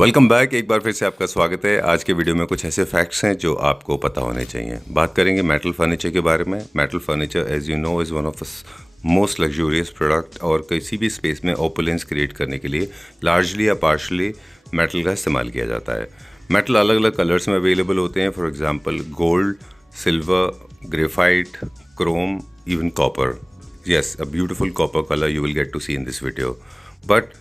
Welcome back. एक बार फिर से आपका स्वागत है। आज के वीडियो में कुछ ऐसे फैक्ट्स हैं जो आपको पता होने चाहिए। बात करेंगे मेटल फर्नीचर के बारे में। Metal furniture as you know is one of the most luxurious product और किसी भी स्पेस में ओपुलेंस क्रिएट करने के लिए लार्जली या पार्शली मेटल का इस्तेमाल किया जाता है। मेटल अलग अलग कलर्स में अवेलेबल होते हैं। For example gold, silver, graphite, chrome, even copper. Yes, a beautiful copper colour you will get to see in this video. But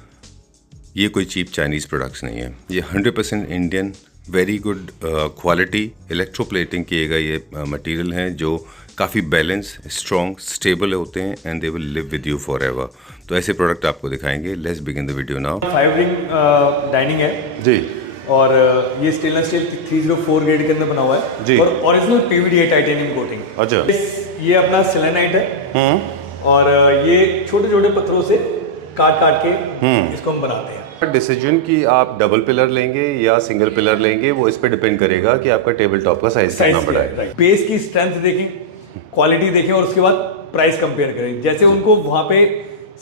ये कोई चीप चाइनीज़ प्रोडक्ट्स नहीं है। ये 100% Indian very good quality electroplating किए गए ये मटेरियल हैं जो काफ़ी बैलेंस, स्ट्रॉन्ग, स्टेबल होते हैं and they will live with you for ever. तो ऐसे प्रोडक्ट आपको दिखाएंगे। Let's begin the video now. 5 ring dining है जी, और ये स्टेनलेस स्टील 304 ग्रेड के अंदर बना हुआ है जी। और ओरिजिनल पीवीडी है, टाइटेनियम कोटिंग। अच्छा। ये अपना सेलेनाइट है और ये छोटे छोटे पत्थरों से काट काट के इसको हम बनाते हैं। डिसीजन कि आप डबल पिलर लेंगे या सिंगल पिलर लेंगे वो इस पे डिपेंड करेगा कि आपका टेबल टॉप का साइज कितना बड़ा है। बेस की स्ट्रेंथ देखें, क्वालिटी देखें और उसके बाद प्राइस कंपेयर करें। जैसे उनको वहां पे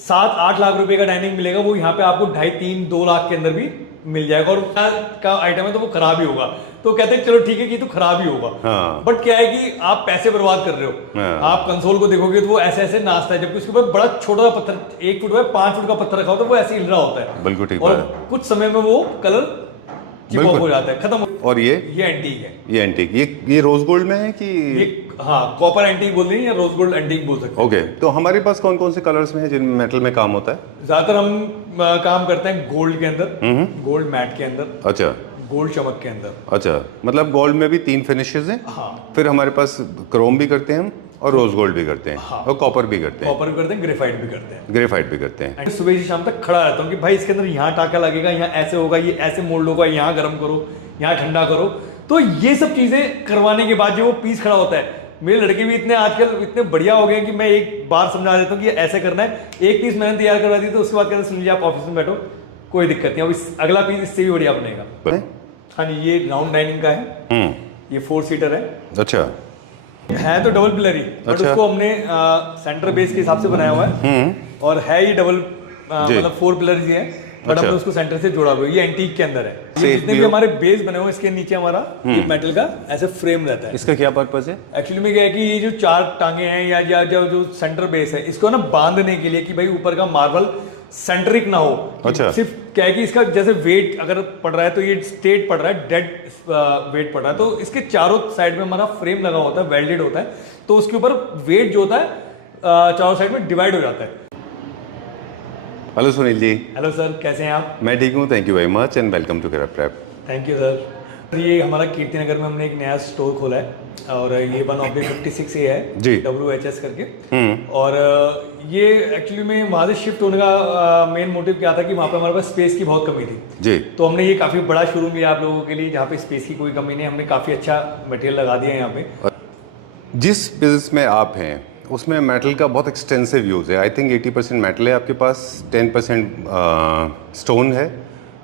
7-8 लाख रुपए का डाइनिंग मिलेगा, वो यहाँ पे आपको 2.5-3-2 लाख के अंदर भी मिल जाएगा। और का आइटम है तो वो खराब ही होगा, तो कहते हैं चलो ठीक है कि तो खराब ही होगा। हाँ। बट क्या है कि आप पैसे बर्बाद कर रहे हो। हाँ। आप कंसोल को देखोगे तो वो ऐसे ऐसे नाचता है, जबकि उसके ऊपर बड़ा छोटा सा पत्थर 1 फुट में 5 फुट का पत्थर रखा हो तो वो ऐसे हिल रहा होता है। बिल्कुल ठीक और बात। कुछ समय में वो कलर चिपक हो जाता है, खत्म। और ये एंटीक है। ये एंटीक, ये रोज गोल्ड में है कि ये हाँ, कॉपर एंटीक बोल दें या रोज गोल्ड एंटीक बोल सकते हैं। ओके। तो हमारे पास कौन कौन से कलर्स में है जिनमें मेटल में काम होता है? ज्यादातर हम काम करते हैं गोल्ड के अंदर, गोल्ड मैट के अंदर, अच्छा गोल्ड चमक के अंदर। अच्छा, मतलब गोल्ड में भी 3 फिनिशेस हैं। हाँ। फिर हमारे पास क्रोम भी करते हैं हम, और रोज गोल्ड भी करते हैं। हाँ। और कॉपर भी करते हैं। कॉपर भी करते हैं, ग्रेफाइट भी करते हैं। ग्रेफाइट भी करते हैं। सुबह से शाम तक खड़ा रहता हूँ कि भाई इसके अंदर यहाँ टाका लगेगा, यहाँ ऐसे होगा, ये ऐसे मोल्ड होगा, यहाँ गर्म करो, यहाँ ठंडा करो। तो ये सब चीजें करवाने के बाद जो वो पीस खड़ा होता है, मेरे लड़के भी इतने आजकल इतने बढ़िया हो गए कि मैं एक बार समझा देता हूँ कि ऐसे करना है। एक पीस मैंने तैयार करवा दी तो उसके बाद कहते सुन लीजिए आप ऑफिस में बैठो, कोई दिक्कत नहीं, अब अगला पीस इससे भी बढ़िया बनेगा। हाँ जी, ये राउंड डाइनिंग का है। ये 4 सीटर है। अच्छा। है तो डबल पिलर ही, बट अच्छा। उसको हमने सेंटर बेस के हिसाब से बनाया हुआ है। और है ये डबल मतलब 4 पिलर ही है, बट अच्छा। हमने उसको सेंटर से जोड़ा हुआ है। ये एंटीक के अंदर है। ये Safe जितने भी भी हो। हमारे बेस बने हुए इसके नीचे हमारा ये मेटल का ऐसे फ्रेम रहता है। इसका क्या पर्पस है? एक्चुअली में क्या है कि ये जो 4 टांगे हैं या जो सेंटर बेस है, इसको ना बांधने के लिए कि भाई ऊपर का मार्बल सेंट्रिक ना हो। अच्छा। सिर्फ क्या है कि इसका जैसे वेट अगर पड़ रहा है तो ये स्ट्रेट पड़ रहा है, डेड वेट पड़ रहा है, तो इसके चारों साइड में हमारा फ्रेम लगा होता है, वेल्डेड होता है, तो उसके ऊपर वेट जो होता है चारों साइड में डिवाइड हो जाता है। Hello Sunil ji. Hello sir, कैसे हैं आप? मैं ठीक हूँ, thank you very much and welcome to Kerap prep. Thank you sir. ये हमारा कीर्ति नगर में हमने एक नया स्टोर खोला है और ये 1 ऑफ 56 ए है जी। WHS करके। और ये एक्चुअली में वहाँ से शिफ्ट होने का मेन मोटिव क्या था कि वहाँ पे हमारे पास स्पेस की बहुत कमी थी जी। तो हमने ये काफ़ी बड़ा शोरूम लिया आप लोगों के लिए, जहाँ पे स्पेस की कोई कमी नहीं है। हमने काफ़ी अच्छा मटेरियल लगा दिया है यहाँ पे। जिस बिजनेस में आप हैं उसमें मेटल का बहुत एक्सटेंसिव यूज़ है। आई थिंक 80% मेटल है आपके पास, 10% स्टोन है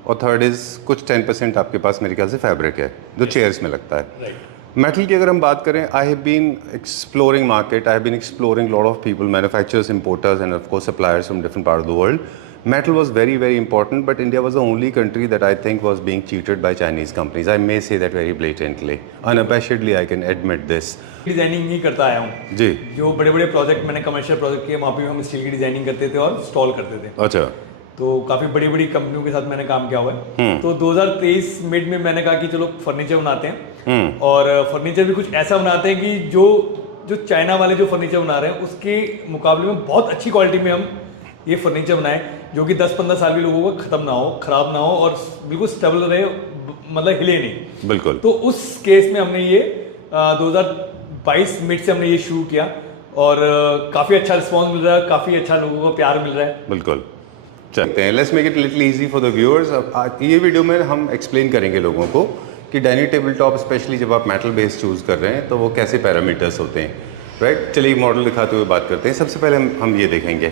और थर्ड इज़ कुछ 10% आपके पास मेरे ख्याल से फैब्रिक है जो चेयर्स में लगता है। मेटल की अगर हम बात करें, I have been exploring market, I have been exploring lot of people, manufacturers, importers and of course suppliers from different part of the world. Metal was very, very important, but India was the only country that I think was being cheated by Chinese companies. I may say that very blatantly. Unabashedly, I can admit this. Designing नहीं करता आया हूँ जी। जो बड़े बड़े project मैंने commercial project किए, वहाँ पे हम स्टील की डिजाइनिंग करते थे और इंस्टॉल करते थे। अच्छा। तो काफ़ी बड़ी बड़ी कंपनियों के साथ मैंने काम किया हुआ है। तो 2023 मिड में मैंने कहा कि चलो फर्नीचर बनाते हैं और फर्नीचर भी कुछ ऐसा बनाते हैं कि जो चाइना वाले जो फर्नीचर बना रहे हैं उसके मुकाबले में बहुत अच्छी क्वालिटी में हम ये फर्नीचर बनाए, जो कि 10-15 साल भी लोगों को खत्म ना हो, खराब ना हो और बिल्कुल स्टेबल रहे, मतलब हिले नहीं। बिल्कुल। तो उस केस में हमने ये 2022 मिड से हमने ये शुरू किया और काफ़ी अच्छा रिस्पॉन्स मिल रहा है, काफ़ी अच्छा लोगों को प्यार मिल रहा है। बिल्कुल। चलते हैं, let's make it little easy for the viewers. अब ये वीडियो में हम एक्सप्लेन करेंगे लोगों को कि डाइनिंग टेबल टॉप स्पेशली जब आप मेटल बेस चूज़ कर रहे हैं तो वो कैसे पैरामीटर्स होते हैं, राइट? चलिए मॉडल दिखाते हुए बात करते हैं। सबसे पहले हम ये देखेंगे,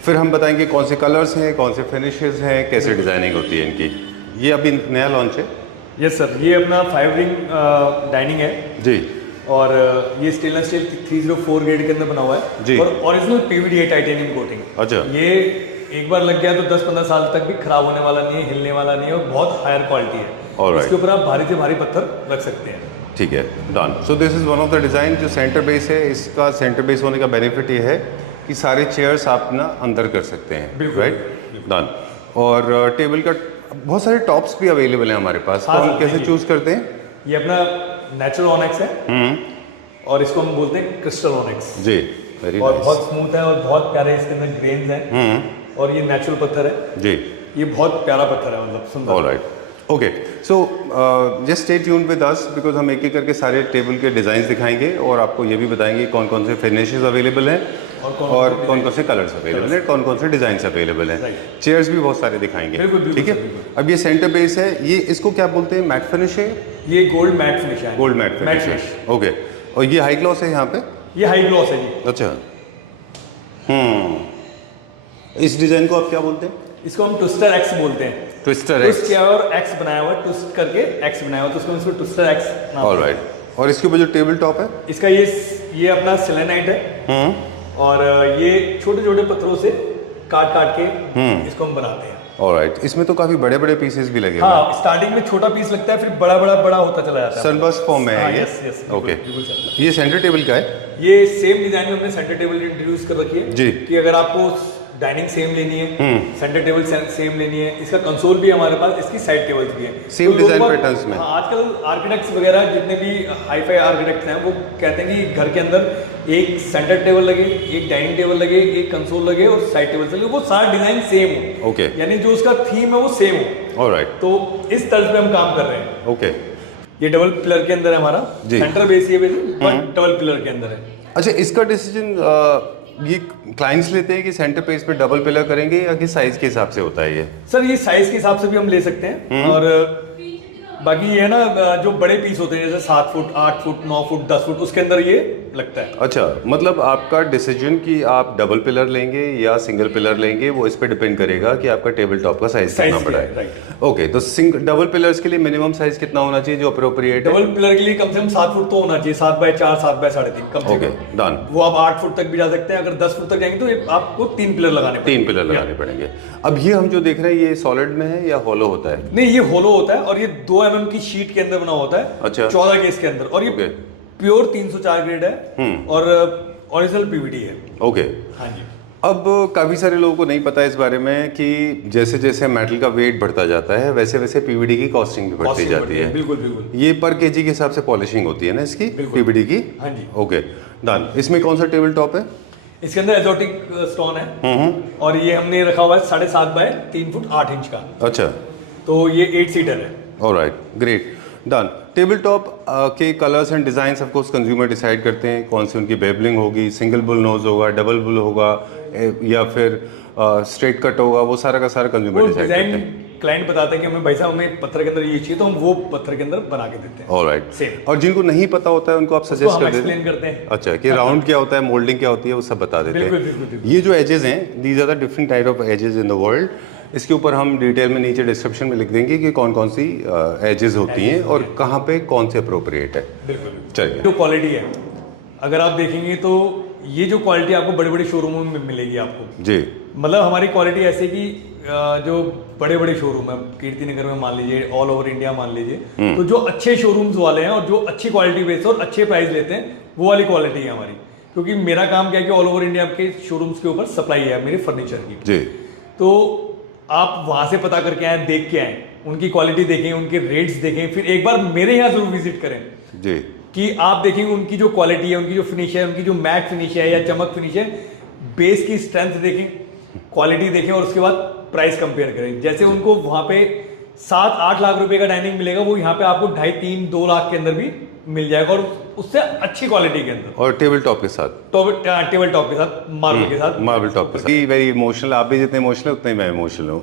फिर हम बताएंगे कौन से कलर्स हैं, कौन से फिनिशेस हैं, कैसे डिज़ाइनिंग होती है इनकी। ये अभी नया लॉन्च है। यस सर, ये अपना 5 रिंग डाइनिंग है जी। और ये स्टेनलेस स्टील 304 ग्रेड के अंदर बना हुआ है जी। और ओरिजिनल पीवीडी है, टाइटेनियम कोटिंग। अच्छा। ये एक बार लग गया तो 10-15 साल तक भी खराब होने वाला नहीं है, हिलने वाला नहीं है और बहुत हायर क्वालिटी है। Alright. इसके ऊपर आप भारी से भारी पत्थर रख सकते हैं। ठीक है, done. So this is one of the design जो सेंटर बेस है। इसका सेंटर बेस होने का बेनिफिट ये है कि सारे चेयर्स आप ना अंदर कर सकते हैं, राइट, डन। और टेबल का बहुत सारे टॉप्स भी अवेलेबल हैं हमारे पास, तो हम कैसे चूज़ करते हैं? ये अपना नेचुरल ऑनेक्स है और इसको हम बोलते हैं क्रिस्टल ऑनेक्स जी, वेरी और नाइस। बहुत स्मूथ है और बहुत प्यारे इसके अंदर ग्रेन्स हैं और ये नेचुरल पत्थर है जी, ये बहुत प्यारा पत्थर है, मतलब सुंदर। Alright, okay. So just stay tuned with us because हम एक एक करके सारे टेबल के डिज़ाइंस दिखाएंगे और आपको ये भी बताएंगे कौन कौन से फिनिशेस अवेलेबल हैं और कौन कौन से कलर्स अवेलेबल हैं, कौन कौन से डिज़ाइंस अवेलेबल हैं। चेयर्स भी बहुत सारे दिखाएंगे, ठीक है। अब ये सेंटर बेस है, ये इसको क्या बोलते हैं? मैट फिनिश है? ये गोल्ड मैट फिनिश है। गोल्ड मैट फिनिश है, ओके। और ये हाई ग्लॉस है यहाँ पे? ये हाई ग्लॉस है जी। अच्छा, इस डिज़ाइन को आप क्या बोलते हैं? इसको हम ट्विस्टर एक्स बोलते हैं। ट्विस्टर ट्विस्ट एक्स, किया हुआ और एक्स बनाया हुआ, ट्विस्ट करके एक्स बनाया हुआ, तो उसको इसको ट्विस्टर एक्स नाम है। ऑलराइट। और इसके ऊपर जो टेबल टॉप है इसका ये अपना सेलेनाइट है और ये छोटे छोटे पत्थरों से काट काट के इसको हम बनाते हैं। ऑलराइट, इसमें तो काफी बड़े बड़े पीसेस भी लगे हुए हैं। हाँ, स्टार्टिंग में छोटा पीस लगता है, फिर बड़ा बड़ा बड़ा होता चला जाता है। सनबर्स्ट फॉर्म में है ये? Yes yes, okay. बिल्कुल सर। ये सेंटर टेबल का है? ये सेम डिजाइन में हमने सेंटर टेबल इंट्रोड्यूस कर रखी है जी। कि अगर आपको डाइनिंग सेम लेनी है, सेंटर टेबल सेम लेनी है, इसका कंसोल भी हमारे पास, इसकी साइड टेबल्स भी है सेम तो डिजाइन लोग पैटर्न्स में। हाँ, आजकल आर्किटेक्ट्स वगैरह जितने भी हाई फाई आर्किटेक्ट्स हैं वो कहते हैं कि घर के अंदर एक सेंटर टेबल लगे, एक डाइनिंग टेबल लगे, एक कंसोल लगे और साइड टेबल लगे, वो सारा डिजाइन सेम हो। ओके। यानी जो उसका थीम है वो सेम हो। ऑलराइट, तो इस तर्ज पे हम काम कर रहे हैं। ओके। ये डबल पिलर के अंदर है हमारा, जी। सेंटर बेस ये बट डबल पिलर के अंदर है। अच्छा, इसका डिसीजन ये क्लाइंट्स लेते हैं कि सेंटर पेज पे डबल पिलर करेंगे या कि साइज के हिसाब से होता है ये? सर ये साइज के हिसाब से भी हम ले सकते हैं और बाकी ये है ना जो बड़े पीस होते हैं जैसे 7 फुट 8 फुट 9 फुट 10 फुट उसके अंदर ये लगता है। अच्छा, मतलब आपका डिसीजन कि आप डबल पिलर लेंगे या सिंगल पिलर लेंगे वो इस पे डिपेंड करेगा कि आपका टेबल टॉप का साइज कितना बड़ा है। राइट। ओके, तो डबल पिलर्स के लिए मिनिमम साइज कितना होना चाहिए जो अप्रोप्रिएट है? डबल पिलर के लिए कम से कम 7 फुट तो होना चाहिए, 7x4 7x3.5 कम से ओके, कम। डन। वो आप 8 फुट तक भी जा सकते हैं, अगर 10 फुट तक जाएंगे तो आपको 3 पिलर लगाने 3 पिलर लगाने पड़ेंगे। अब ये हम जो देख रहे हैं ये सॉलिड में है या हॉलो होता है? नहीं, ये होलो होता है और ये 2 mm की शीट के अंदर बना होता है। अच्छा। 14 केस के अंदर और ये Okay. प्योर 304 ग्रेड है और ओरिजिनल पीवीडी है। ओके। हाँ जी। अब काफ़ी सारे लोगों को नहीं पता इस बारे में कि जैसे जैसे मेटल का वेट बढ़ता जाता है वैसे वैसे पीवीडी की कॉस्टिंग भी बढ़ती जाती है। बिल्कुल बिल्कुल। ये पर केजी के हिसाब से पॉलिशिंग होती है ना इसकी पीवीडी की? हाँ जी। Okay, done. इसमें कौन सा टेबल टॉप है? इसके अंदर एक्सोटिक स्टोन है और ये हमने रखा हुआ है 7.5 बाय 3 फुट 8 इंच का, अच्छा, तो ये 8 सीटर है। Alright, great, done. Table top के colours and designs of course consumer decide करते हैं कौन सी उनकी बेबलिंग होगी, सिंगल बुल नोज होगा, डबल बुल होगा या फिर स्ट्रेट कट होगा, वो सारा का सारा कंज्यूमर डिसाइड करते हैं। क्लाइंट बताते हैं कि हमें भाई साहब हमें पत्थर के अंदर ये चाहिए, तो हम वो पत्थर के अंदर बना के देते हैं। Alright, same. और जिनको नहीं पता होता है उनको आप सजेस्ट हम कर देते एक्सप्लेन करते हैं। अच्छा, कि राउंड क्या होता है, मोल्डिंग क्या होती है, वो सब बता देते बिल्कुल, हैं। बिल्कुल, बिल्कुल। ये जो एजेस हैं, these are the different type of edges in the world. इसके ऊपर हम डिटेल में नीचे डिस्क्रिप्शन में लिख देंगे कि कौन कौन सी एजेस होती हैं और कहाँ पे कौन से अप्रोप्रिएट है। बिल्कुल। चलिए, जो क्वालिटी है अगर आप देखेंगे तो ये जो क्वालिटी आपको बड़े बड़े शोरूमों में मिलेगी आपको जी। मतलब हमारी क्वालिटी ऐसे कि जो बड़े बड़े शोरूम है कीर्ति नगर में मान लीजिए, ऑल ओवर इंडिया मान लीजिए, तो जो अच्छे शोरूम्स वाले हैं और जो अच्छी क्वालिटी बेचते हैं और अच्छे प्राइस लेते हैं वो वाली क्वालिटी है हमारी। क्योंकि मेरा काम क्या है कि ऑल ओवर इंडिया के शोरूम्स के ऊपर सप्लाई है मेरे फर्नीचर की। जी। तो आप वहां से पता करके आए, देख के आए, उनकी क्वालिटी देखें, उनके रेट्स देखें, फिर एक बार मेरे यहाँ जरूर विजिट करें जी, कि आप देखेंगे उनकी जो क्वालिटी है, उनकी जो फिनिश है, उनकी जो मैट फिनिश है या चमक फिनिश है, बेस की स्ट्रेंथ देखें, क्वालिटी देखें और उसके बाद प्राइस कंपेयर करें। जैसे उनको वहां पे 7-8 लाख रुपए का डाइनिंग मिलेगा, वो यहाँ पे आपको 2.5-3-2 लाख के अंदर भी मिल जाएगा और उससे अच्छी क्वालिटी के अंदर, और टेबल टॉप के साथ, टेबल टॉप के साथ, मार्बल के साथ, मार्बल टॉप के साथ। वेरी इमोशनल, आप भी जितने इमोशनल उतने ही मैं इमोशनल हूँ।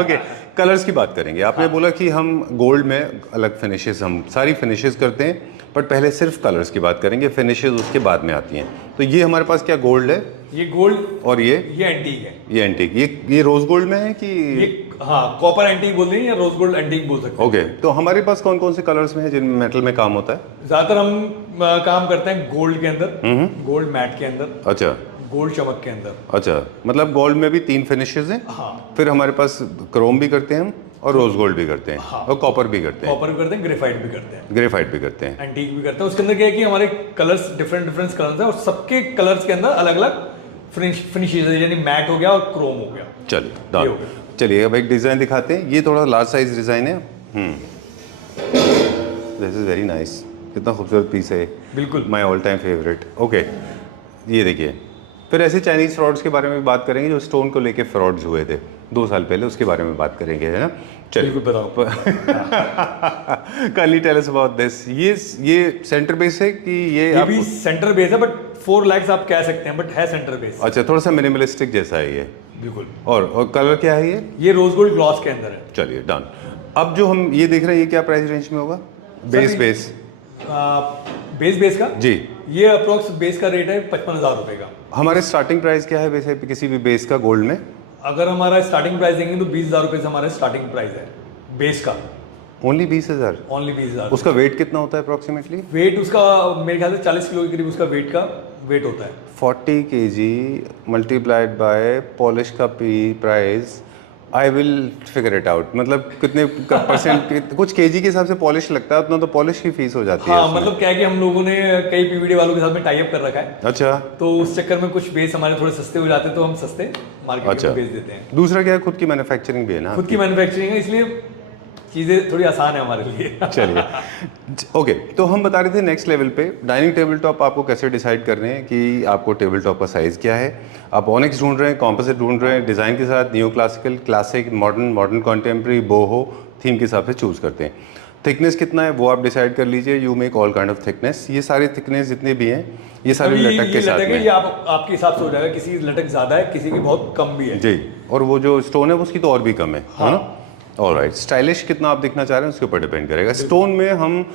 ओके, कलर्स की बात करेंगे। आपने बोला कि हम गोल्ड में अलग फिनिशेस, हम सारी फिनिशेस करते हैं, बट पहले सिर्फ कलर्स की बात करेंगे, फिनिशेस उसके बाद में आती हैं। तो ये हमारे पास क्या गोल्ड है? ये गोल्ड और ये एंटीक है। ये एंटीक, ये रोज गोल्ड में है कि ये हाँ कॉपर एंटीक बोल रहे हैं या रोज गोल्ड एंटीक बोल सकते हैं। ओके, तो हमारे पास कौन कौन से कलर्स में है जिनमें मेटल में काम होता है? ज्यादातर हम काम करते हैं गोल्ड के अंदर, गोल्ड मैट के अंदर, अच्छा, गोल्ड चमक के अंदर। अच्छा, मतलब गोल्ड में भी 3 फिनिशेस हैं। हाँ, फिर हमारे पास क्रोम भी करते हैं हम, और रोज गोल्ड भी करते हैं। हाँ, और कॉपर भी करते हैं। कॉपर भी करते हैं, ग्रेफाइट भी करते हैं, ग्रेफाइट भी करते हैं, एंटीक भी करते हैं। उसके अंदर क्या है कि हमारे कलर्स डिफरेंट कलर्स हैं और सबके कलर्स के अंदर अलग अलग फिनिशेस है, यानी मैट हो गया और क्रोम हो गया। चलिए ये डन। हो गया। चलिए अब एक डिज़ाइन दिखाते हैं। ये थोड़ा लार्ज साइज डिज़ाइन है। This is very nice. कितना खूबसूरत पीस है, बिल्कुल my all time favourite. Okay, ये देखिए। फिर ऐसे चाइनीज़ फ्रॉड्स के बारे में भी बात करेंगे जो स्टोन को लेके फ्रॉड्स हुए थे 2 साल पहले, उसके बारे में बात करेंगे, है ना। चलिए बिल्कुल बताओ। Kindly tell us about this. ये सेंटर बेस है कि ये भी सेंटर बेस है, बट 4 lakhs आप कह सकते हैं, बट है सेंटर बेस। अच्छा, थोड़ा सा मिनिमलिस्टिक जैसा है ये। बिल्कुल। और कलर क्या है ये? ये रोज गोल्ड ग्लॉस के अंदर है। चलिए डन। अब जो हम ये देख रहे हैं, ये क्या प्राइस रेंज में होगा? बेस बेस का जी, ये अप्रोक्स बेस का रेट है 55,000 रुपए का। हमारे स्टार्टिंग प्राइस क्या है वैसे किसी भी बेस का गोल्ड में? अगर हमारा स्टार्टिंग प्राइस देंगे तो 20,000 रुपए से हमारा स्टार्टिंग प्राइस है बेस का। ओनली 20,000? ओनली 20,000। उसका वेट कितना होता है अप्रोक्सीमेटली? वेट उसका मेरे ख्याल से 40 किलो के करीब उसका वेट होता है। 40 kg मल्टीप्लाइड बाय पॉलिश का price, I will figure it out. मतलब कितने परसेंट कुछ केजी के हिसाब से पॉलिश लगता है, उतना तो पॉलिश की फीस हो जाती है। हाँ, मतलब क्या है कि हम लोगों ने कई पीवीडी वालों के साथ में टाई अप कर रखा है। अच्छा, तो उस चक्कर में कुछ बेस हमारे थोड़े सस्ते हो जाते हैं, तो हम सस्ते मार्केट में बेच देते हैं। दूसरा क्या है, खुद की मैन्युफैक्चरिंग भी है ना। खुद की मैन्युफैक्चरिंग है, इसलिए चीज़ें थोड़ी आसान है हमारे लिए। चलिए ओके, तो हम बता रहे थे नेक्स्ट लेवल पे डाइनिंग टेबल टॉप आपको कैसे डिसाइड करने हैं कि आपको टेबल टॉप का साइज़ क्या है। आप ऑनिक्स ढूंढ रहे हैं, कॉम्पोजिट ढूंढ रहे हैं, डिज़ाइन के साथ new classical, classic, modern contemporary, boho theme के हिसाब से चूज़ करते हैं। थिकनेस कितना है वो आप डिसाइड कर लीजिए। You make all kind of thickness. ये सारे थिकनेस जितने भी हैं ये सारे लटक के साथ में। ये आपके हिसाब से हो जाएगा, किसी की लटक ज़्यादा है, किसी की बहुत कम भी है जी। और वो जो स्टोन है उसकी तो और भी कम है, है ना। ऑलराइट, स्टाइलिश कितना आप दिखना चाह रहे हैं उसके ऊपर डिपेंड करेगा। स्टोन में हम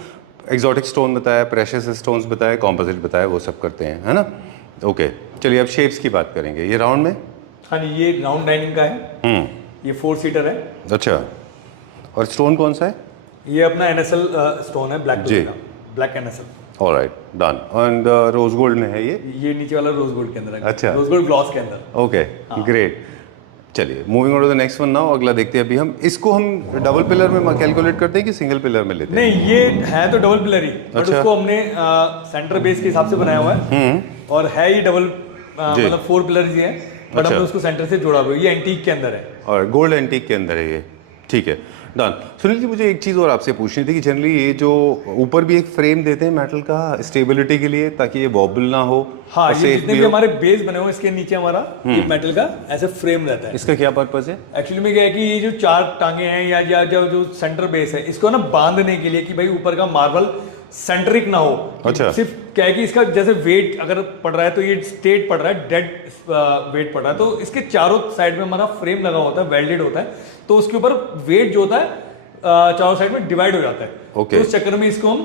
एक्सोटिक स्टोन बताया, प्रेशियस स्टोन्स बताए, कॉम्पोजिट बताया, वो सब करते हैं, है ना। ओके, चलिए अब शेप्स की बात करेंगे। ये राउंड में? हाँ जी, ये राउंड डाइनिंग का है। ये 4 सीटर है। अच्छा, और स्टोन कौन सा है? ये अपना एनएसएल स्टोन है, black NSL. Alright done. And rose gold में है ये नीचे वाला रोज गोल्ड के अंदर है। अच्छा, रोज गोल्ड ग्लॉस के अंदर। Okay great. चलिए moving on to the next one now. अगला देखते हैं। अभी हम इसको डबल पिलर में कैलकुलेट करते हैं कि सिंगल पिलर में लेते हैं? नहीं, ये है तो डबल पिलर ही, बट अच्छा। उसको हमने सेंटर बेस के हिसाब से बनाया हुआ है। और है ये डबल, मतलब 4 पिलर ही है, बट हमने उसको सेंटर से जोड़ा हुआ है। ये एंटीक के अंदर है और गोल्ड एंटीक के अंदर है ये। ठीक है डन। सुनील जी, मुझे एक चीज़ और आपसे पूछनी थी कि जनरली ये जो ऊपर भी एक फ्रेम देते हैं मेटल का स्टेबिलिटी के लिए, ताकि ये वॉबल ना हो। हाँ, ये जितने भी हमारे बेस बने हुए इसके नीचे हमारा ये मेटल का ऐसे फ्रेम रहता है। इसका क्या पर्पस है? एक्चुअली में क्या है कि ये जो 4 टांगे हैं या जो सेंटर बेस है, इसको ना बांधने के लिए कि भाई ऊपर का मार्बल सेंट्रिक ना हो। अच्छा। सिर्फ क्या है कि इसका जैसे वेट अगर पड़ रहा है तो ये स्ट्रेट पड़ रहा है, डेड वेट पड़ रहा है, तो इसके चारों साइड में हमारा फ्रेम लगा होता है, वेल्डेड होता है, तो उसके ऊपर वेट जो होता है चारों साइड में डिवाइड हो जाता है। Okay. तो उस चक्कर में इसको हम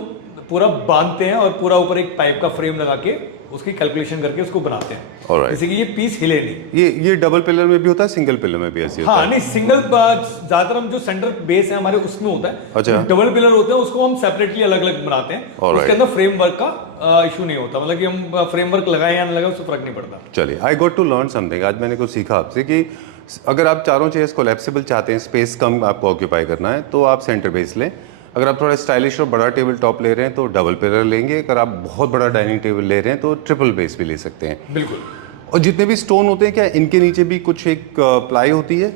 पूरा बांधते हैं और पूरा ऊपर एक पाइप का फ्रेम लगा के उसकी कैलकुलेशन करके उसको बनाते हैं। Alright. जैसे कि ये पीस हिले नहीं। ये डबल पिलर में भी होता है, सिंगल पिलर में भी ऐसे होता हाँ, है? नहीं, सिंगल ज्यादातर हम जो सेंटर बेस है हमारे उसमें होता है। अच्छा। डबल पिलर होते हैं उसको हम सेपरेटली अलग अलग बनाते हैं। Alright. उसके अंदर फ्रेमवर्क का इशू नहीं होता, मतलब कि हम फ्रेमवर्क लगाए या ना लगाए उससे फर्क नहीं पड़ता। चलिए, I got to learn something. आज मैंने कुछ सीखा आपसे कि अगर आप चारों चेयर्स कोलैप्सिबल चाहते हैं, स्पेस कम आपको ऑक्यूपाई करना है, तो आप सेंटर बेस लें। अगर आप थोड़ा स्टाइलिश और बड़ा टेबल टॉप ले रहे हैं तो डबल पिलर लेंगे। अगर आप बहुत बड़ा डाइनिंग टेबल ले रहे हैं तो ट्रिपल बेस भी ले सकते हैं। बिल्कुल। और जितने भी स्टोन होते हैं, क्या इनके नीचे भी कुछ एक प्लाई होती है?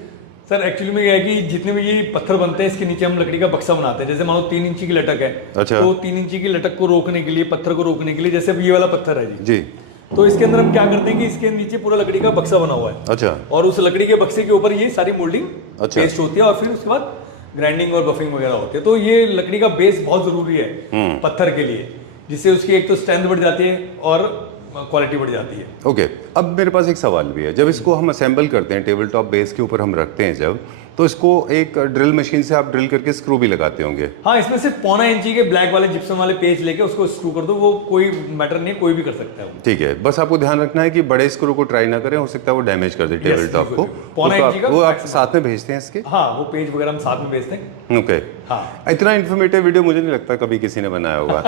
सर एक्चुअली में क्या है कि जितने भी ये पत्थर बनते हैं इसके नीचे हम लकड़ी का बक्सा बनाते हैं। जैसे मान लो 3 इंची की लटक है। अच्छा। तो 3 इंची की लटक को रोकने के लिए, पत्थर को रोकने के लिए, जैसे अब ये वाला पत्थर है जी, तो इसके अंदर हम क्या करते हैं कि इसके नीचे पूरा लकड़ी का बक्सा बना हुआ है। अच्छा। और उस लकड़ी के बक्से के ऊपर ये सारी मोल्डिंग अच्छा। पेस्ट होती है और फिर उसके बाद ग्राइंडिंग और बफिंग वगैरह होती है। तो ये लकड़ी का बेस बहुत जरूरी है पत्थर के लिए, जिससे उसकी एक तो स्ट्रेंथ बढ़ जाती है और क्वालिटी बढ़ जाती है। ओके, अब मेरे पास एक सवाल भी है। जब इसको हम असेंबल करते हैं, टेबल टॉप बेस के ऊपर हम रखते हैं जब, तो इसको एक ड्रिल मशीन से आप ड्रिल करके स्क्रू भी लगाते होंगे? हाँ, इसमें सिर्फ 1.25 इंची के ब्लैक वाले जिप्सम वाले पेज लेके उसको स्क्रू कर दो, वो कोई मैटर नहीं है, कोई भी कर सकता है वो। ठीक है, बस आपको ध्यान रखना है कि बड़े स्क्रू को ट्राई ना करें, हो सकता है वो डैमेज कर दे टेबल टॉप को। 1.25 इंची का वो आप साथ में भेजते हैं इसके? हाँ, वो पेज वगैरह हम साथ में भेजते हैं। ओके। हाँ, इतना इन्फॉर्मेटिव वीडियो मुझे नहीं लगता कभी किसी ने बनाया होगा।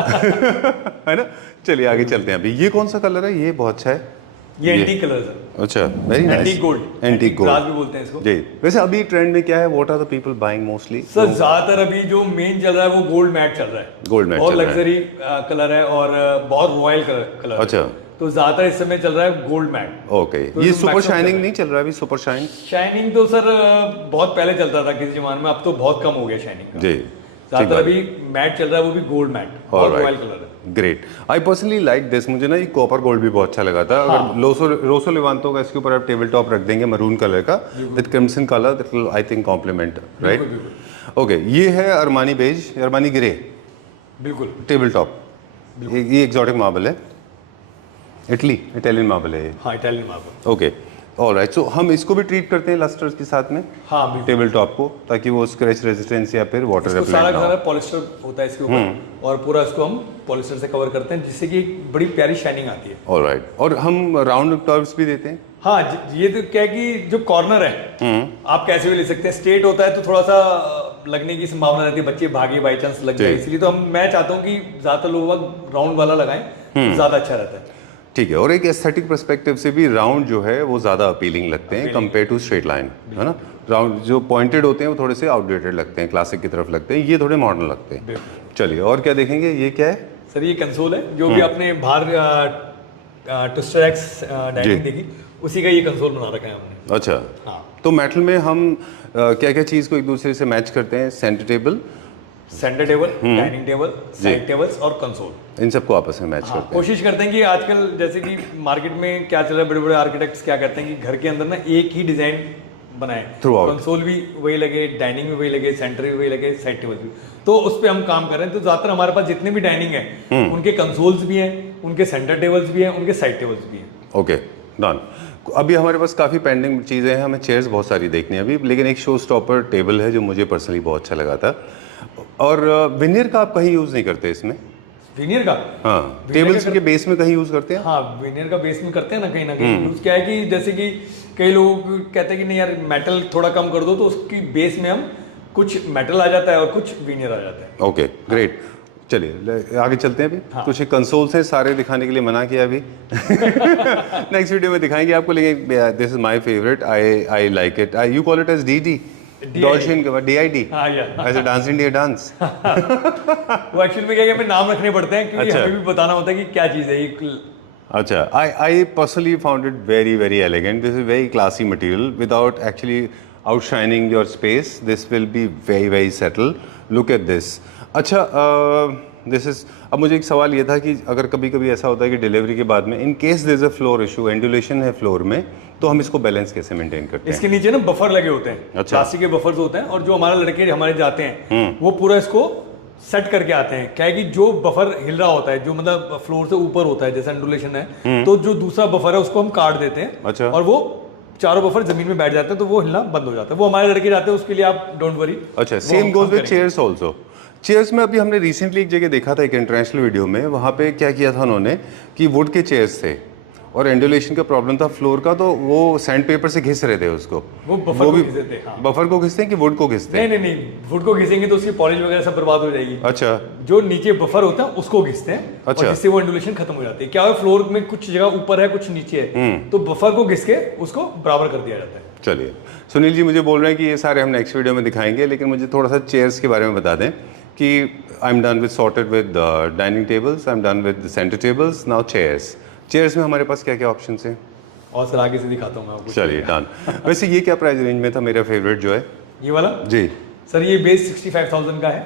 है ना। चलिए आगे चलते हैं। अभी ये कौन सा कलर है? ये बहुत अच्छा है। ये एंटीक कलर्स है, अच्छा, very nice. Antique gold, antique glass gold भी बोलते हैं इसको। जी। वैसे अभी ट्रेंड में क्या है, what are the people buying mostly? Sir ज्यादातर अभी जो मेन चल रहा है वो गोल्ड मैट चल रहा है, गोल्ड मैट बहुत चल रहा है। लग्जरी कलर है और बहुत रॉयल कलर है। अच्छा, तो ज्यादातर इस समय चल रहा है गोल्ड मैट। ओके। तो ये जो सुपर maximum चल शाइनिंग रहा है। नहीं चल रहा अभी? सुपर शाइन शाइनिंग तो सर बहुत पहले चलता था किसी जमाने में, अब तो बहुत कम हो गया शाइनिंग का। जी, ज्यादातर अभी मैट चल रहा है, वो भी गोल्ड मैट, बहुत रॉयल कलर है। Great. I personally like this. मुझे ना ये कॉपर गोल्ड भी बहुत अच्छा लगा था। अगर रोसो लेवांतो का इसके ऊपर आप टेबल टॉप रख देंगे मरून कलर का with crimson colour, that will I think complement, right? Okay, ये है अरमानी बेज, अरमानी ग्रे बिल्कुल टेबल टॉप। ये एक्सोटिक मार्बल है, इटालियन मार्बल है ये। हाँ, इटालियन मार्बल। Okay, alright. सो हम इसको भी ट्रीट करते हैं लस्टर्स के साथ में, हाँ बिल्कुल। टेबल टॉप को, ताकि वो स्क्रैच रेजिस्टेंस या फिर वाटर इसको सारा रेपेलेंट ना सारा हो। पॉलिस्टर होता है इसके ऊपर, और पूरा इसको हम पॉलिस्टर से कवर करते हैं, जिससे कि एक बड़ी प्यारी शाइनिंग आती है। ऑलराइट। और हम राउंड कर्व्स भी देते हैं। हाँ, ये तो क्या है कि जो कॉर्नर है आप कैसे भी ले सकते हैं। स्ट्रेट होता है तो थोड़ा सा लगने की संभावना रहती है, बच्चे भागे बाई चांस लग जाए, इसलिए तो मैं चाहता हूँ कि ज्यादातर लोग राउंड वाला लगाएं, तो ज्यादा अच्छा रहता है। ठीक है। और एक एस्थेटिक पर्सपेक्टिव से भी राउंड जो है वो ज़्यादा अपीलिंग लगते हैं कंपेयर टू स्ट्रेट लाइन, है ना? राउंड जो पॉइंटेड होते हैं वो थोड़े से आउटडेटेड लगते हैं, क्लासिक की तरफ लगते हैं, ये थोड़े मॉडर्न लगते हैं। चलिए, और क्या देखेंगे? ये क्या है? सर ये कंसोल है, जो भी आपने बाहर ट्विस्टर एक्स डाइनिंग देखी, उसी का ये कंसोल बना रखा है हमने। अच्छा, हाँ। तो मेटल में हम क्या क्या चीज़ को एक दूसरे से मैच करते हैं? Centre table, dining table, side tables और कंसोल, इन सबको आपस में मैच करते हैं। कोशिश करते हैं कि आजकल जैसे कि मार्केट में क्या चल रहा है, बड़े बड़े आर्किटेक्ट्स क्या करते हैं कि घर के अंदर ना एक ही डिजाइन बनाए, Throughout. कंसोल भी वही लगे, डाइनिंग भी वही लगे, सेंटर भी वही लगे, साइड टेबल भी। तो उस पर हम काम कर रहे हैं। तो ज्यादातर हमारे पास जितने भी डाइनिंग है उनके कंसोल्स भी हैं, उनके सेंटर टेबल्स भी हैं, उनके साइड टेबल्स भी हैं। Okay, done. अभी हमारे पास काफ़ी पेंडिंग चीज़ें हैं, हमें चेयर्स बहुत सारी देखनी है अभी, लेकिन एक शो स्टॉपर टेबल है जो मुझे पर्सनली बहुत अच्छा लगा था। और विनियर का आप कहीं यूज़ नहीं करते इसमें? विनियर का? हाँ, टेबल्स के बेस में कहीं यूज़ करते हैं? हाँ, विनियर का बेस में करते हैं ना कहीं यूज। क्या है कि जैसे कि कई लोग कहते हैं कि नहीं यार मेटल थोड़ा कम कर दो, तो उसकी बेस में हम कुछ मेटल आ जाता है और कुछ विनियर आ जाता है। Okay, great. चलिए आगे चलते हैं। अभी कुछ कंसोल्स हैं, सारे दिखाने के लिए मना किया अभी। नेक्स्ट वीडियो में दिखाएंगे आपको, लेकिन this is my favourite, I like it. You call it as DD, dolphin के बाद DID, as a Dance India Dance. वो एक्चुअली में क्या है, हमें नाम रखने पड़ते हैं, क्योंकि हमें भी बताना होता है कि क्या चीज़ है ये। अच्छा, I personally found it very elegant. This is very classy material without actually outshining your space. This will be very settled. Look at this. अच्छा, this is, अब मुझे एक सवाल ये था कि अगर कभी कभी ऐसा होता है कि डिलीवरी के बाद में in case there is a floor issue, undulation है फ्लोर में, तो हम इसको बैलेंस कैसे मेंटेन करते हैं? इसके नीचे ना बफर लगे होते हैं, अच्छा। प्लास्टिक के बफर्स होते हैं, और जो हमारे लड़के हमारे जाते हैं वो पूरा इसको सेट करके आते हैं। क्या है कि जो बफर हिल रहा होता है, जो मतलब फ्लोर से ऊपर होता है, जैसे एंडुलेशन है, तो जो दूसरा बफर है उसको हम काट देते हैं। अच्छा। और वो चारों बफर जमीन में बैठ जाते हैं, तो वो हिलना बंद हो जाता है। वो हमारे लड़के जाते हैं, उसके लिए आप डोंट वरी। अच्छा, same goes with chairs also. Chairs में अभी हमने रिसेंटली एक जगह देखा था, एक इंटरनेशनल वीडियो में, वहाँ पे क्या किया था उन्होंने कि वुड के चेयर्स थे और एंडुलेशन का प्रॉब्लम था फ्लोर का, तो वो सैंड पेपर से घिस रहे थे उसको। वो बफर को घिस देते हैं। हाँ। बफर को घिसते हैं कि वुड को घिसते हैं? नहीं, वुड को घिसेंगे तो उसकी पॉलिश वगैरह सब बर्बाद हो जाएगी। अच्छा। जो नीचे बफर होता है उसको घिसते हैं। अच्छा। और जिससे वो एंडुलेशन खत्म हो जाती है। क्या है, फ्लोर में कुछ जगह ऊपर है, कुछ नीचे है, तो बफर को घिस के उसको बराबर कर दिया जाता है। चलिए, सुनील जी मुझे बोल रहे हैं कि ये सारे हम नेक्स्ट वीडियो में दिखाएंगे, लेकिन मुझे थोड़ा सा चेयर्स के बारे में बता दें कि I am done with sorted with dining tables, I am done with centre tables, now chairs. Chairs में हमारे पास क्या क्या ऑप्शंस हैं? और सर आगे से दिखाता हूँ मैं आपको। चलिए, डन। वैसे ये क्या प्राइस रेंज में था? मेरा फेवरेट जो है ये वाला जी सर, ये बेस 65,000 का है।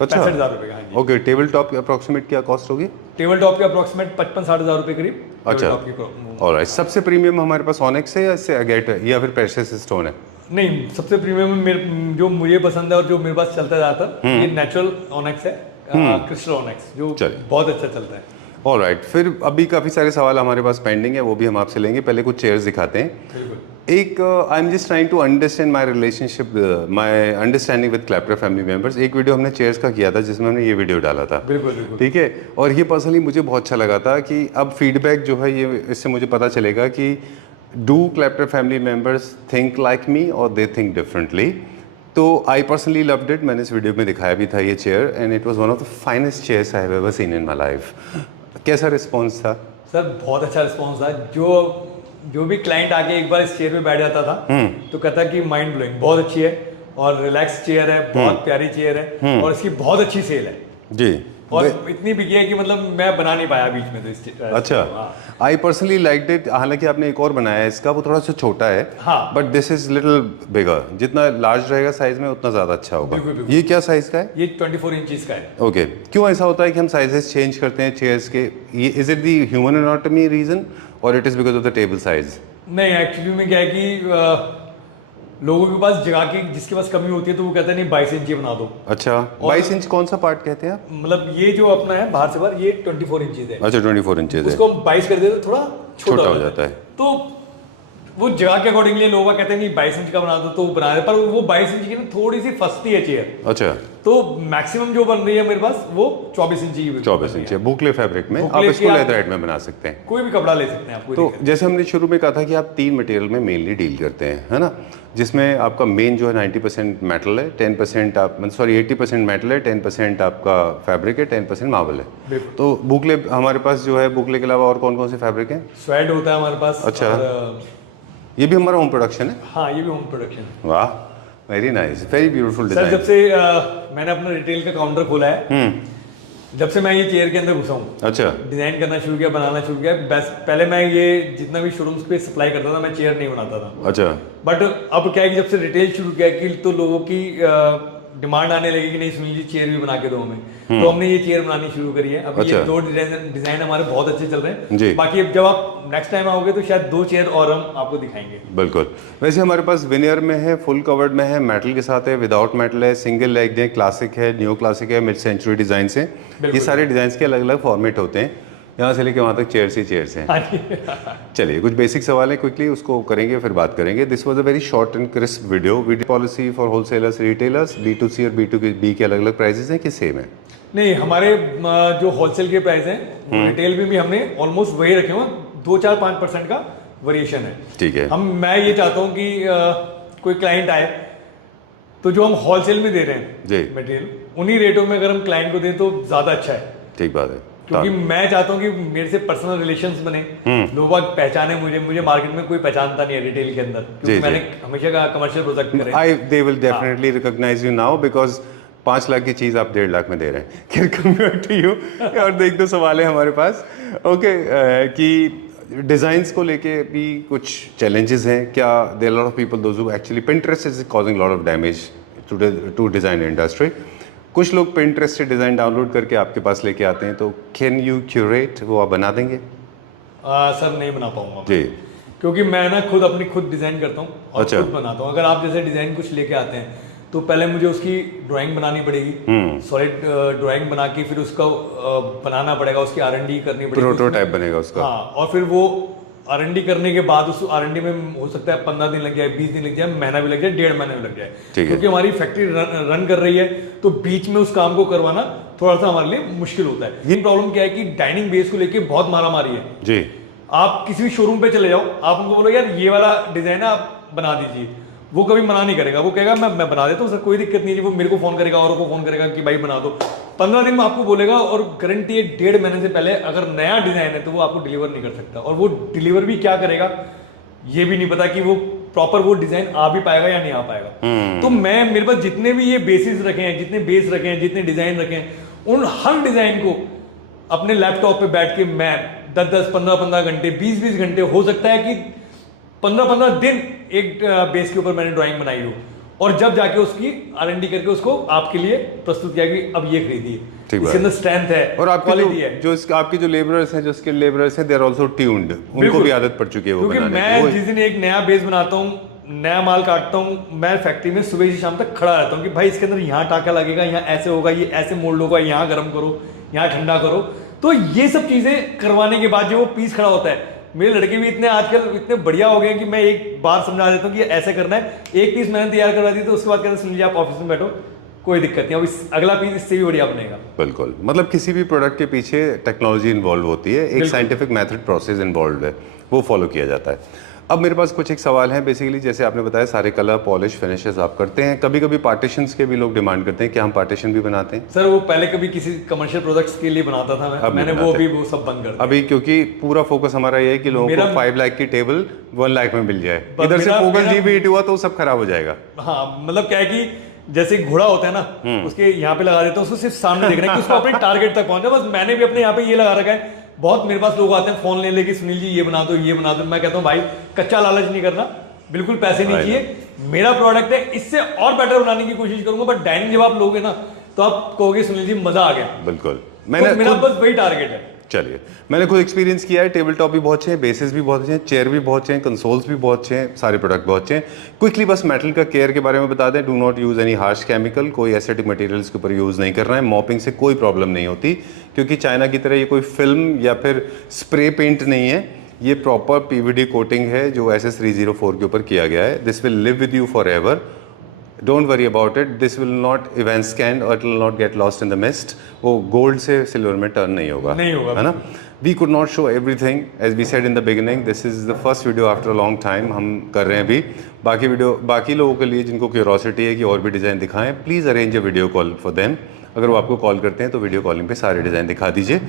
अच्छा, 65,000 रुपये का। हाँ जी। ओके, टेबल टॉप की अप्रॉक्सीमेट क्या कॉस्ट होगी? टेबल टॉप के अप्रोक्सीमेट 55-60 हज़ार रुपये करीब। अच्छा, ऑलराइट। सबसे प्रीमियम हमारे पास ऑनेक्स है या इससे अगेट है या फिर प्रेशियस स्टोन है? नहीं, सबसे प्रीमियम जो मुझे पसंद है और जो मेरे पास चलता है ज़्यादातर, ये नेचुरल ऑनेक्स है, क्रिस्टल ऑनेक्स, जो बहुत अच्छा चलता है। ऑलराइट, फिर अभी काफ़ी सारे सवाल हमारे पास पेंडिंग है, वो भी हम आपसे लेंगे। पहले कुछ चेयर्स दिखाते हैं। एक I am just trying to understand my relationship, my understanding with Clapter family members. एक वीडियो हमने चेयर्स का किया था जिसमें हमने ये वीडियो डाला था। बिल्कुल। ठीक है, और ये पर्सनली मुझे बहुत अच्छा लगा था कि अब फीडबैक जो है ये इससे मुझे पता चलेगा कि do Clapter family members think like me और दे थिंक डिफरेंटली। तो आई पर्सनली लव्ड इट। मैंने इस वीडियो में दिखाया भी था ये chair, and it was one of the finest chairs I have ever seen in my life. कैसा रिस्पॉन्स था? सर बहुत अच्छा रिस्पॉन्स था। जो भी क्लाइंट आके एक बार इस चेयर पे बैठ जाता था तो कहता कि माइंड ब्लोइंग, बहुत अच्छी है और रिलैक्स चेयर है, बहुत प्यारी चेयर है और इसकी बहुत अच्छी सेल है जी। और इतनी बिकी है कि मतलब मैं बना नहीं पाया बीच में तो इस अच्छा, आई पर्सनली लाइक इट। हालांकि आपने एक और बनाया है इसका, वो थोड़ा सा छोटा है, हाँ। But this is little bigger. जितना लार्ज रहेगा साइज में उतना ज़्यादा अच्छा होगा। बिल्कुल। ये क्या साइज का है? ये 24 इंचेस का है। ओके क्यों ऐसा होता है कि हम साइजेस चेंज करते हैं चेयर्स के? ये is it the human anatomy reason और it is because of the table size? नहीं, एक्चुअली में क्या है कि लोगों के पास जगह की जिसके पास कमी होती है तो वो कहते हैं नहीं 22 इंची बना दो। अच्छा, 22 इंच कौन सा पार्ट कहते हैं आप? मतलब ये जो अपना है बाहर से बाहर, ये 24 इंचेस है। अच्छा 24 इंचेस है। उसको हम 22 कर देते तो थोड़ा छोटा हो जाता है। तो वो जगह के अकॉर्डिंगली लोग कहते हैं नहीं 22 इंच का बना दो तो बना रहे, पर वो 22 इंच की ना थोड़ी सी फंसती है चेयर। अच्छा, तो मैक्सिमम जो बन रही है मेरे पास वो 24 इंच की 24 इंच है। बुकले फैब्रिक में आप बुकले इसको की आप- लेदरहाइट में बना सकते हैं। कोई भी कपड़ा ले सकते हैं आप, कोई तो दिक्कत जैसे हमने शुरू में कहा था कि आप 3 मटेरियल में मेनली डील करते हैं, है ना, जिसमें आपका मेन जो है 90% मेटल है, 10% आप 80% मेटल है, 10% आपका फैब्रिक है, 10% मार्बल है। बिल्कुल। तो बुकले हमारे पास जो है, बुकले के अलावा और कौन कौन से फैब्रिक हैं? नहीं। स्वेड होता है हमारे पास। अच्छा। और, ये भी हमारा होम प्रोडक्शन है? हाँ, ये भी होम प्रोडक्शन है। वाह, very nice, very beautiful sir design. जब से मैंने अपना रिटेल का काउंटर खोला है, जब से मैं ये चेयर के अंदर घुसा हूँ, अच्छा, डिजाइन करना शुरू किया, बनाना शुरू किया। बस पहले मैं ये जितना भी शोरूम्स पे सप्लाई करता था, मैं चेयर नहीं बनाता था। अच्छा, बट अब क्या है कि जब से रिटेल शुरू किया कि तो लोगों की डिमांड आने लगी कि नहीं सुनील जी चेयर भी बना के दो हमें, तो हमने ये चेयर बनानी शुरू करी है। अब अच्छा। ये 2 डिजाइन हमारे बहुत अच्छे चल रहे जी। हैं। बाकी अब जब आप नेक्स्ट टाइम आओगे तो शायद 2 चेयर और हम आपको दिखाएंगे। बिल्कुल। वैसे हमारे पास विनियर में है, फुल कवर्ड में है, मेटल के साथ है, विदाउट मेटल है, सिंगल लेग है, क्लासिक है, न्यू क्लासिक है, मिड सेंचुरी डिजाइन है। ये सारे डिजाइन के अलग अलग फॉर्मेट होते हैं, यहाँ से लेके वहाँ तक चेयर्स ही चेयर्स हैं। हाँ जी। चलिए कुछ बेसिक सवाल है, क्विकली उसको करेंगे फिर बात करेंगे। This was a very short and crisp video policy for wholesalers, retailers, B2C और B2B के अलग अलग प्राइसेस हैं कि सेम है? नहीं, हमारे जो होलसेल के प्राइस हैं रिटेल में भी हमने ऑलमोस्ट वही रखे हुए, 2-4-5% का वेरिएशन है। ठीक है। मैं ये चाहता हूँ कि कोई क्लाइंट आए तो जो हम होलसेल में दे रहे जी। हैं मटेरियल, उन्हीं रेटों में अगर हम क्लाइंट को दें तो ज्यादा अच्छा है। ठीक बात है। क्योंकि मैं चाहता हूँ कि मेरे से पर्सनल रिलेशंस बने, लोग पहचाने मुझे मार्केट में कोई पहचानता नहीं है रिटेल के अंदर, क्योंकि मैंने हमेशा कमर्शियल प्रोडक्ट करे। They will definitely recognise you now because 5 lakh की चीज़ आप 1.5 लाख में दे रहे हैं। फिर कम टू यू। और देख दो सवाल है हमारे पास, ओके, कि डिज़ाइंस को लेके भी कुछ चैलेंजेस हैं क्या? There are lot of people those who actually Pinterest is causing lot of damage to design industry. कुछ लोग Pinterest से डिज़ाइन डाउनलोड करके आपके पास लेके आते हैं, तो कैन यू क्यूरेट, वो आप बना देंगे? सर नहीं बना पाऊंगा जी, क्योंकि मैं ना खुद डिजाइन करता हूँ और अच्छा। खुद बनाता हूँ। अगर आप जैसे डिजाइन कुछ लेके आते हैं तो पहले मुझे उसकी ड्राइंग बनानी पड़ेगी, सॉलिड ड्राइंग बना के फिर उसका बनाना पड़ेगा, उसकी R&D करनी पड़ेगी, प्रोटोटाइप बनेगा उसका। हाँ, और फिर वो R&D करने के बाद उस R&D में हो सकता है 15 दिन लग जाए, 20 दिन लग जाए, महीना भी लग जाए, 1.5 महीने भी लग जाए, क्योंकि हमारी फैक्ट्री रन कर रही है। तो बीच में उस काम को करवाना थोड़ा सा हमारे लिए मुश्किल होता है। ये प्रॉब्लम क्या है कि डाइनिंग बेस को लेके बहुत मारामारी है जी। आप किसी भी शोरूम पे चले जाओ, आप उनको बोलो यार ये वाला डिजाइन है आप बना दीजिए, वो कभी मना नहीं करेगा, वो कहेगा मैं बना देता हूँ सर, कोई दिक्कत नहीं है। वो मेरे को फोन करेगा, औरों को फोन करेगा कि भाई बना दो, 15 दिन में आपको बोलेगा, और गारंटी है 1.5 महीने से पहले अगर नया डिजाइन है तो वो आपको डिलीवर नहीं कर सकता। और वो डिलीवर भी क्या करेगा ये भी नहीं पता कि वो प्रॉपर वो डिजाइन आ भी पाएगा या नहीं आ पाएगा। तो मेरे पास जितने भी ये बेसिस रखे हैं, जितने बेस रखे हैं, जितने डिजाइन रखे हैं, उन हर डिजाइन को अपने लैपटॉप पे बैठ के मैं 10-10, 15-15 घंटे, 20-20 घंटे, हो सकता है कि 15-15 दिन एक बेस के ऊपर मैंने ड्राइंग बनाई हो, और जब जाके उसकी R&D करके उसको आपके लिए प्रस्तुत किया कि अब ये खरीदिए, इसके अंदर स्ट्रेंथ है और आपके क्वालिटी है। आपके जो लेबरर्स हैं, जो स्किल्ड लेबरर्स हैं, दे आर आल्सो ट्यून्ड, उनको भी आदत पड़ चुकी है वो क्योंकि बनाने मैं की। जिस दिन एक नया बेस बनाता हूँ, नया माल काटता हूँ, मैं फैक्ट्री में सुबह से शाम तक खड़ा रहता हूँ कि भाई इसके अंदर यहाँ टाका लगेगा, यहाँ ऐसे होगा, ये ऐसे मोल्ड होगा, यहाँ गर्म करो, यहाँ ठंडा करो। तो ये सब चीजें करवाने के बाद जो वो पीस खड़ा होता है, मेरे लड़के भी इतने आजकल इतने बढ़िया हो गए कि मैं एक बार समझा देता हूँ कि ऐसे करना है, एक पीस मैंने तैयार करवा दी तो उसके बाद कहते सुन लीजिए आप ऑफिस में बैठो, कोई दिक्कत नहीं, अब अगला पीस इससे भी बढ़िया बनेगा। बिल्कुल, मतलब किसी भी प्रोडक्ट के पीछे टेक्नोलॉजी इन्वॉल्व होती है, एक साइंटिफिक मेथड प्रोसेस इन्वॉल्व है, वो फॉलो किया जाता है। अब मेरे पास कुछ एक सवाल है बेसिकली, जैसे आपने बताया सारे कलर पॉलिश फिनिशेस आप करते हैं, कभी कभी पार्टीशंस के भी लोग डिमांड करते हैं कि हम पार्टीशन भी बनाते हैं। सर वो पहले कभी किसी कमर्शियल प्रोडक्ट्स के लिए बनाता था मैंने वो अभी वो सब बंद कर दिया। अभी क्योंकि पूरा फोकस हमारा ये है कि लोगों को 5 लाख की टेबल 1 लाख में मिल जाए, इधर से फोकस डीविएट हुआ तो सब खराब हो जाएगा। हाँ मतलब क्या है कि जैसे घोड़ा होता है ना, उसके यहाँ पे लगा देते हैं, उसको सिर्फ सामने देखना है कि उसको अपने टारगेट तक पहुंचा। बस मैंने भी अपने यहाँ पे ये लगा रखा है। बहुत मेरे पास लोग आते हैं फोन ले लेके, सुनील जी ये बना दो ये बना दो। मैं कहता हूँ भाई कच्चा लालच नहीं करना, बिल्कुल पैसे नहीं चाहिए, मेरा प्रोडक्ट है, इससे और बेटर बनाने की कोशिश करूंगा। बट डाइनिंग जब आप लोगे ना तो आप कहोगे सुनील जी मजा आ गया। बिल्कुल, तो मेरा बस वही टारगेट है। चलिए, मैंने खुद एक्सपीरियंस किया है, टेबल टॉप भी बहुत अच्छे हैं, बेसिस भी बहुत अच्छे हैं, चेयर भी बहुत अच्छे हैं, कंसोल्स भी बहुत अच्छे हैं, सारे प्रोडक्ट बहुत अच्छे हैं। क्विकली बस मेटल का केयर के बारे में बता दें, do not use any harsh chemical, कोई एसिडिक मटेरियल्स के ऊपर यूज़ नहीं करना है। मॉपिंग से कोई प्रॉब्लम नहीं होती, क्योंकि चाइना की तरह ये कोई फिल्म या फिर स्प्रे पेंट नहीं है, ये प्रॉपर पीवीडी कोटिंग है जो SS304 के ऊपर किया गया है। This will live with you forever, don't worry about it, this will not event scan और it will not get lost in the mist. वो गोल्ड से सिल्वर में टर्न नहीं होगा, है ना। We could not show everything as we said in the beginning, this is the first video after a long time हम कर रहे हैं अभी। बाकी वीडियो बाकी लोगों के लिए जिनको क्यूरोसिटी है कि और भी डिज़ाइन दिखाएं, please arrange a video call for them. अगर वो आपको कॉल करते हैं तो वीडियो कॉलिंग पे सारे डिज़ाइन दिखा दीजिए।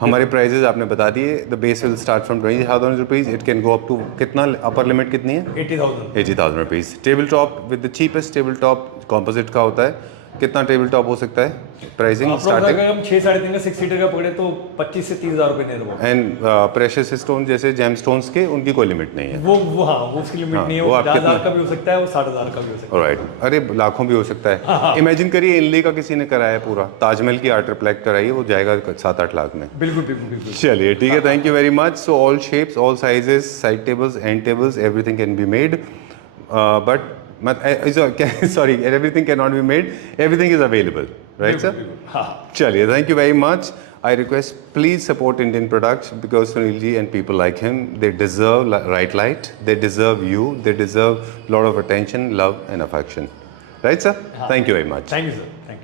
हमारे प्राइजेज आपने बता दिए, the base will start from 20,000 rupees, it can go up to कितना, अपर लिमिट कितनी है? 80,000 rupees. Table top with the cheapest table top composite का होता है, कितना टेबल टॉप हो सकता है प्राइसिंग स्टार्टिंग? अगर हम 6-3.5 का 6 सीटर का पकड़े तो 25 से 30,000 रुपए नहीं होगा। एंड प्रेशियस स्टोन जैसे जेम स्टोन्स के, उनकी कोई लिमिट नहीं है। वो हाँ वो उसकी लिमिट नहीं है, वो 50,000 का भी हो सकता है, वो 60,000 का भी हो सकता है। ऑलराइट, अरे लाखों भी हो सकता है। इमेजिन करिए इनले का किसी ने कराया पूरा, ताजमहल की आर्ट रिफ्लेक्ट कराई है, वो जाएगा 7-8 लाख में। बिल्कुल बिल्कुल बिल्कुल। चलिए ठीक है, thank you very much. So all shapes, all sizes, side tables, and tables, everything can be made, but sorry, everything cannot be made, everything is available, right sir? चलिए, thank you very much. I request please support Indian products because Sunil ji and people like him, they deserve right light, they deserve you, they deserve lot of attention, love and affection, right sir? Thank you very much. Thank you sir, thank you.